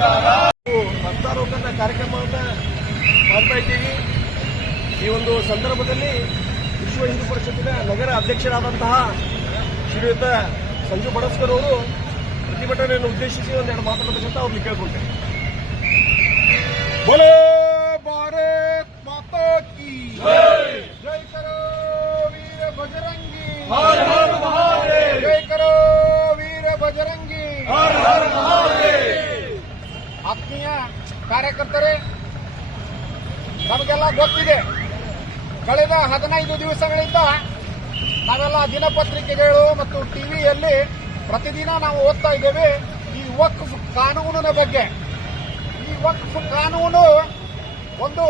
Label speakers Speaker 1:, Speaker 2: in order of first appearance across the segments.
Speaker 1: ರಕ್ತಾರೋಗ್ಯದ ಕಾರ್ಯಕ್ರಮವನ್ನು ಮಾಡ್ತಾ ಇದ್ದೀವಿ. ಈ ಒಂದು ಸಂದರ್ಭದಲ್ಲಿ ವಿಶ್ವ ಹಿಂದೂ ಪರಿಷತ್ತಿನ ನಗರ ಅಧ್ಯಕ್ಷರಾದಂತಹ ಶ್ರೀಯುತ ಸಂಜು ಬಡಸ್ಕರ್ ಅವರು ಪ್ರತಿಭಟನೆಯನ್ನು ಉದ್ದೇಶಿಸಿ ಒಂದೆರಡು ಮಾತನಾಡಬೇಕಂತ ಅವ್ರಿಗೆ ಕೇಳ್ಕೊಂಡೆ.
Speaker 2: ಬೋಲೋ ಮಾತಾ ಕಿ ಜೈ. ಕರೋ ವೀರ ಬಜರಂಗಿ ಕಳೆದ ಹದಿನೈದು ದಿವಸಗಳಿಂದ ನಾವೆಲ್ಲ ದಿನಪತ್ರಿಕೆಗಳು ಮತ್ತು ಟಿವಿಯಲ್ಲಿ ಪ್ರತಿದಿನ ನಾವು ಓದ್ತಾ ಇದ್ದೇವೆ ಈ ವಕ್ಫ್ ಕಾನೂನಿನ ಬಗ್ಗೆ. ಈ ವಕ್ಫ್ ಕಾನೂನು ಒಂದು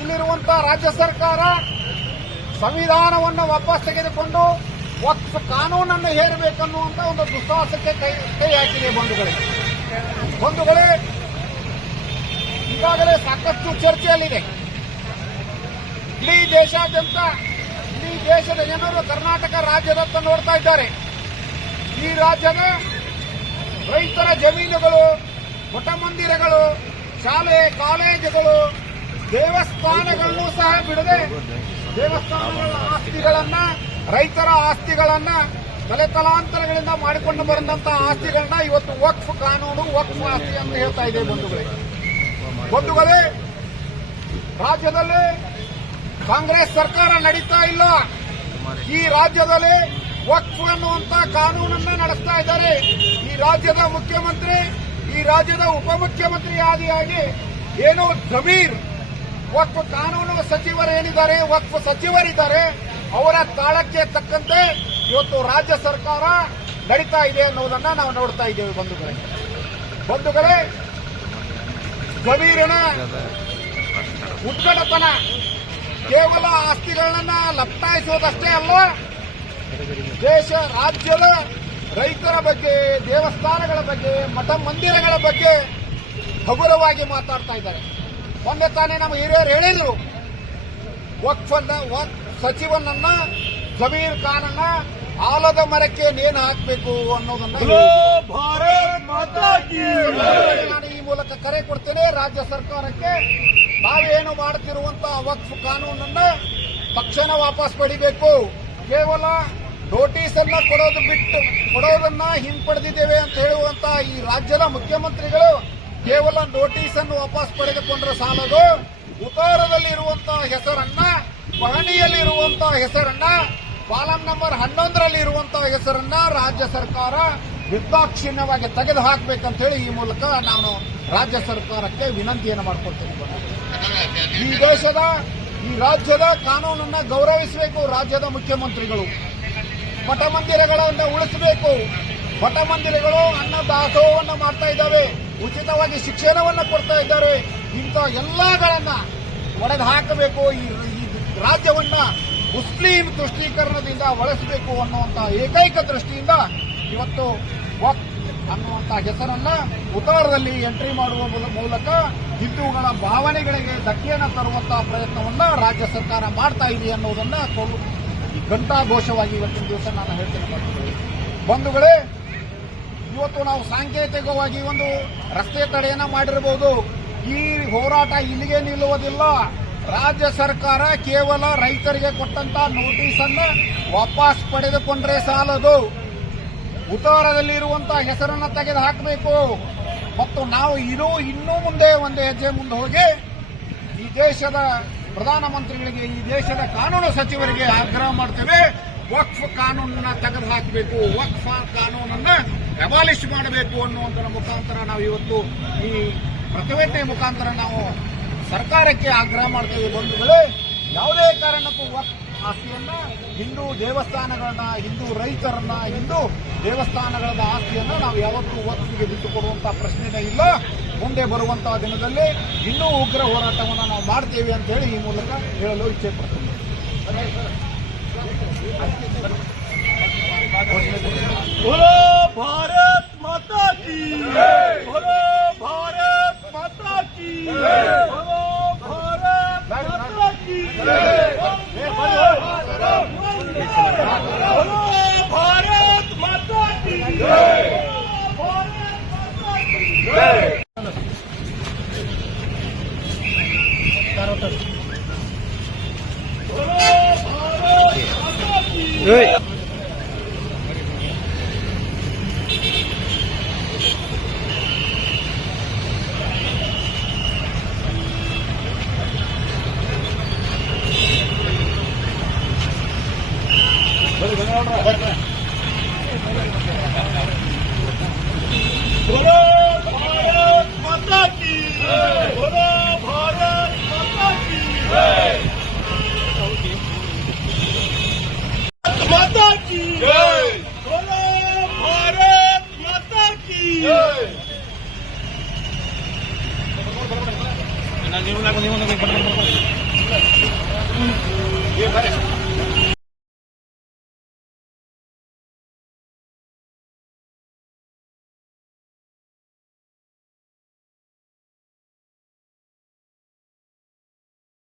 Speaker 2: ಇಲ್ಲಿರುವಂತ ರಾಜ್ಯ ಸರ್ಕಾರ ಸಂವಿಧಾನವನ್ನು ವಾಪಸ್ ತೆಗೆದುಕೊಂಡು ವಕ್ಫ್ ಕಾನೂನನ್ನು ಹೇರಬೇಕನ್ನುವಂತ ಒಂದು ದುಸ್ಸಾಹಸಕ್ಕೆ ಕೈ ಕೈ ಹಾಕಿದೆ ಬಂಧುಗಳೇ. ಬಂಧುಗಳೇ, ಈಗಾಗಲೇ ಸಾಕಷ್ಟು ಚರ್ಚೆಯಲ್ಲಿದೆ. ಇಡೀ ದೇಶಾದ್ಯಂತ ಇಡೀ ದೇಶದ ಜನರು ಕರ್ನಾಟಕ ರಾಜ್ಯದತ್ತ ನೋಡ್ತಾ ಇದ್ದಾರೆ. ಈ ರಾಜ್ಯದ ರೈತರ ಜಮೀನುಗಳು, ಮಠಮಂದಿರಗಳು, ಶಾಲೆ, ಕಾಲೇಜುಗಳು, ದೇವಸ್ಥಾನಗಳನ್ನು ಸಹ ಬಿಡದೆ ದೇವಸ್ಥಾನಗಳ ಆಸ್ತಿಗಳನ್ನ, ರೈತರ ಆಸ್ತಿಗಳನ್ನ ತಲೆ ತಲಾಂತರಗಳಿಂದ ಮಾಡಿಕೊಂಡು ಬಂದಂತ ಆಸ್ತಿಗಳನ್ನ ಇವತ್ತು ವಕ್ಫ್ ಕಾನೂನು, ವಕ್ಫ್ ಆಸ್ತಿ ಅಂತ ಹೇಳ್ತಾ ಇದೆ ಬಂಧುಗಳೇ. ಬಂಧುಗಳೇ, ರಾಜ್ಯದಲ್ಲಿ ಕಾಂಗ್ರೆಸ್ ಸರ್ಕಾರ ನಡೀತಾ ಇಲ್ಲ. ಈ ರಾಜ್ಯದಲ್ಲಿ ವಕ್ಫ್ ಅನ್ನುವಂತ ಕಾನೂನನ್ನ ನಡೆಸ್ತಾ ಇದ್ದಾರೆ. ಈ ರಾಜ್ಯದ ಮುಖ್ಯಮಂತ್ರಿ, ಈ ರಾಜ್ಯದ ಉಪಮುಖ್ಯಮಂತ್ರಿ ಆದಿಯಾಗಿ ಏನು ಜಮೀರ್, ವಕ್ಫ್ ಕಾನೂನು ಸಚಿವರೇನಿದ್ದಾರೆ ವಕ್ಫ್ ಸಚಿವರಿದ್ದಾರೆ, ಅವರ ತಾಳಕ್ಕೆ ತಕ್ಕಂತೆ ಇವತ್ತು ರಾಜ್ಯ ಸರ್ಕಾರ ನಡೀತಾ ಇದೆ ಅನ್ನೋದನ್ನ ನಾವು ನೋಡ್ತಾ ಇದ್ದೇವೆ ಬಂಧುಗಳೇ. ಬಂಧುಗಳೇ, ಜಮೀರಿನ ಉದ್ಗಡತನ ಕೇವಲ ಆಸ್ತಿಗಳನ್ನ ಲಪ್ತಾಯಿಸುವುದಷ್ಟೇ ಅಲ್ಲ ದೇಶ ರಾಜ್ಯದ ರೈತರ ಬಗ್ಗೆ ದೇವಸ್ಥಾನಗಳ ಬಗ್ಗೆ ಮಠ ಮಂದಿರಗಳ ಬಗ್ಗೆ ಹಗುರವಾಗಿ ಮಾತಾಡ್ತಾ ಇದ್ದಾರೆ. ಮೊನ್ನೆ ತಾನೇ ನಮ್ಮ ಹಿರಿಯರು ಹೇಳಿದ್ರು. ವಕ್ಫನ್ನ ವಕ್ ಸಚಿವನನ್ನ ಜಮೀರ್ ಖಾನನ್ನ ಆಲದ ಮರಕ್ಕೆ ನೇಣು ಹಾಕಬೇಕು ಅನ್ನೋದನ್ನ ಮೂಲಕ ಕರೆ ಕೊಡ್ತೇನೆ. ರಾಜ್ಯ ಸರ್ಕಾರಕ್ಕೆ ನಾವೇನು ಮಾಡುತ್ತಿರುವಂತಹ ವಕ್ಫ್ ಕಾನೂನನ್ನ ತಕ್ಷಣ ವಾಪಸ್ ಪಡಿಬೇಕು. ಕೇವಲ ನೋಟಿಸ್ ಅನ್ನ ಕೊಡೋದು ಬಿಟ್ಟು ಕೊಡೋದನ್ನ ಹಿಂಪಡೆದಿದ್ದೇವೆ ಅಂತ ಹೇಳುವಂತಹ ಈ ರಾಜ್ಯದ ಮುಖ್ಯಮಂತ್ರಿಗಳು ಕೇವಲ ನೋಟಿಸ್ ಅನ್ನು ವಾಪಸ್ ಪಡೆದುಕೊಂಡ್ರೆ ಸಾಲದು. ಉತ್ತಾರದಲ್ಲಿರುವಂತಹ ಹೆಸರನ್ನ ಪಹಣಿಯಲ್ಲಿರುವಂತಹ ಹೆಸರನ್ನ, ಕಾಲಂ ನಂಬರ್ ಹನ್ನೊಂದರಲ್ಲಿ ಇರುವಂತಹ ಹೆಸರನ್ನ ರಾಜ್ಯ ಸರ್ಕಾರ ನಿರ್ದಾಕ್ಷಿಣ್ಯವಾಗಿ ತೆಗೆದು ಹಾಕಬೇಕಂತ ಹೇಳಿ ಈ ಮೂಲಕ ನಾನು ರಾಜ್ಯ ಸರ್ಕಾರಕ್ಕೆ ವಿನಂತಿಯನ್ನು ಮಾಡ್ಕೊಳ್ತೇನೆ ಈ ದೇಶದ, ಈ ರಾಜ್ಯದ ಕಾನೂನನ್ನು ಗೌರವಿಸಬೇಕು ರಾಜ್ಯದ ಮುಖ್ಯಮಂತ್ರಿಗಳು. ಮಠಮಂದಿರಗಳನ್ನ ಉಳಿಸಬೇಕು. ಪಟಮಂದಿರಗಳು ಮಂದಿರಗಳು ಅನ್ನ ದಾಸೋಹವನ್ನು ಮಾಡ್ತಾ ಇದ್ದಾವೆ. ಉಚಿತವಾಗಿ ಶಿಕ್ಷಣವನ್ನು ಕೊಡ್ತಾ ಇದ್ದಾರೆ. ಇಂಥ ಎಲ್ಲಗಳನ್ನ ಒಡೆದು ಹಾಕಬೇಕು. ಈ ರಾಜ್ಯವನ್ನ ಮುಸ್ಲಿಂ ತುಷ್ಟೀಕರಣದಿಂದ ಬಳಸಬೇಕು ಅನ್ನುವಂತ ಏಕೈಕ ದೃಷ್ಟಿಯಿಂದ ಇವತ್ತು ವಕ್ ಅನ್ನುವಂತ ಹೆಸರನ್ನ ಉತ್ತರದಲ್ಲಿ ಎಂಟ್ರಿ ಮಾಡುವ ಮೂಲಕ ಹಿಂದೂಗಳ ಭಾವನೆಗಳಿಗೆ ಧಕ್ಕೆಯನ್ನು ತರುವಂತಹ ಪ್ರಯತ್ನವನ್ನ ರಾಜ್ಯ ಸರ್ಕಾರ ಮಾಡ್ತಾ ಇದೆ ಅನ್ನೋದನ್ನ ಘಂಟಾಘೋಷವಾಗಿ ಇವತ್ತಿನ ದಿವಸ ನಾನು ಹೇಳ್ತೇನೆ. ಬಂಧುಗಳೇ. ಇವತ್ತು ನಾವು ಸಾಂಕೇತಿಕವಾಗಿ ಒಂದು ರಸ್ತೆ ತಡೆಯನ್ನ ಮಾಡಿರಬಹುದು ಈ ಹೋರಾಟ ಇಲ್ಲಿಗೆ ನಿಲ್ಲುವುದಿಲ್ಲ. ರಾಜ್ಯ ಸರ್ಕಾರ ಕೇವಲ ರೈತರಿಗೆ ಕೊಟ್ಟಂತ ನೋಟಿಸ್ ಅನ್ನ ವಾಪಸ್ ಪಡೆದುಕೊಂಡ್ರೆ ಸಾಲದು. ಉತ್ತರದಲ್ಲಿರುವಂತಹ ಹೆಸರನ್ನ ತೆಗೆದು ಹಾಕಬೇಕು ಮತ್ತು ನಾವು ಇರೋ ಇನ್ನೂ ಮುಂದೆ ಒಂದು ಹೆಜ್ಜೆ ಮುಂದೆ ಹೋಗಿ ಈ ದೇಶದ ಪ್ರಧಾನಮಂತ್ರಿಗಳಿಗೆ, ಈ ದೇಶದ ಕಾನೂನು ಸಚಿವರಿಗೆ ಆಗ್ರಹ ಮಾಡ್ತೇವೆ. ವಕ್ಫ್ ಕಾನೂನನ್ನ ತೆಗೆದು ಹಾಕಬೇಕು ವಕ್ಫ್ ಕಾನೂನನ್ನ ಅಬಾಲಿಷ್ ಮಾಡಬೇಕು ಅನ್ನುವಂಥರ ಮುಖಾಂತರ ನಾವು ಇವತ್ತು ಈ ಪ್ರತಿಭಟನೆ ಮುಖಾಂತರ ನಾವು ಸರ್ಕಾರಕ್ಕೆ ಆಗ್ರಹ ಮಾಡ್ತೇವೆ ಬಂಧುಗಳೇ. ಯಾವುದೇ ಕಾರಣಕ್ಕೂ ವಕ್ಫ್ ಆಸ್ತಿಯನ್ನ, ಹಿಂದೂ ದೇವಸ್ಥಾನಗಳನ್ನ, ಹಿಂದೂ ರೈತರನ್ನ, ಹಿಂದೂ ದೇವಸ್ಥಾನಗಳ ಆಸ್ತಿಯನ್ನ ನಾವು ಯಾವತ್ತೂ ಒತ್ತಿಗೆ ಬಿಟ್ಟುಕೊಡುವಂತಹ ಪ್ರಶ್ನೆನೇ ಇಲ್ಲ. ಮುಂದೆ ಬರುವಂತಹ ದಿನದಲ್ಲಿ ಇನ್ನೂ ಉಗ್ರ ಹೋರಾಟವನ್ನು ನಾವು ಮಾಡ್ತೇವೆ ಅಂತ ಹೇಳಿ ಈ ಮೂಲಕ ಹೇಳಲು ಇಚ್ಛೆ ಪಡ್ತೀನಿ
Speaker 1: ಭಾರತ್ ಮಾತಾ ಕಿ ಭಾರತ್ ಮಾತಾ 对
Speaker 3: ನೀವು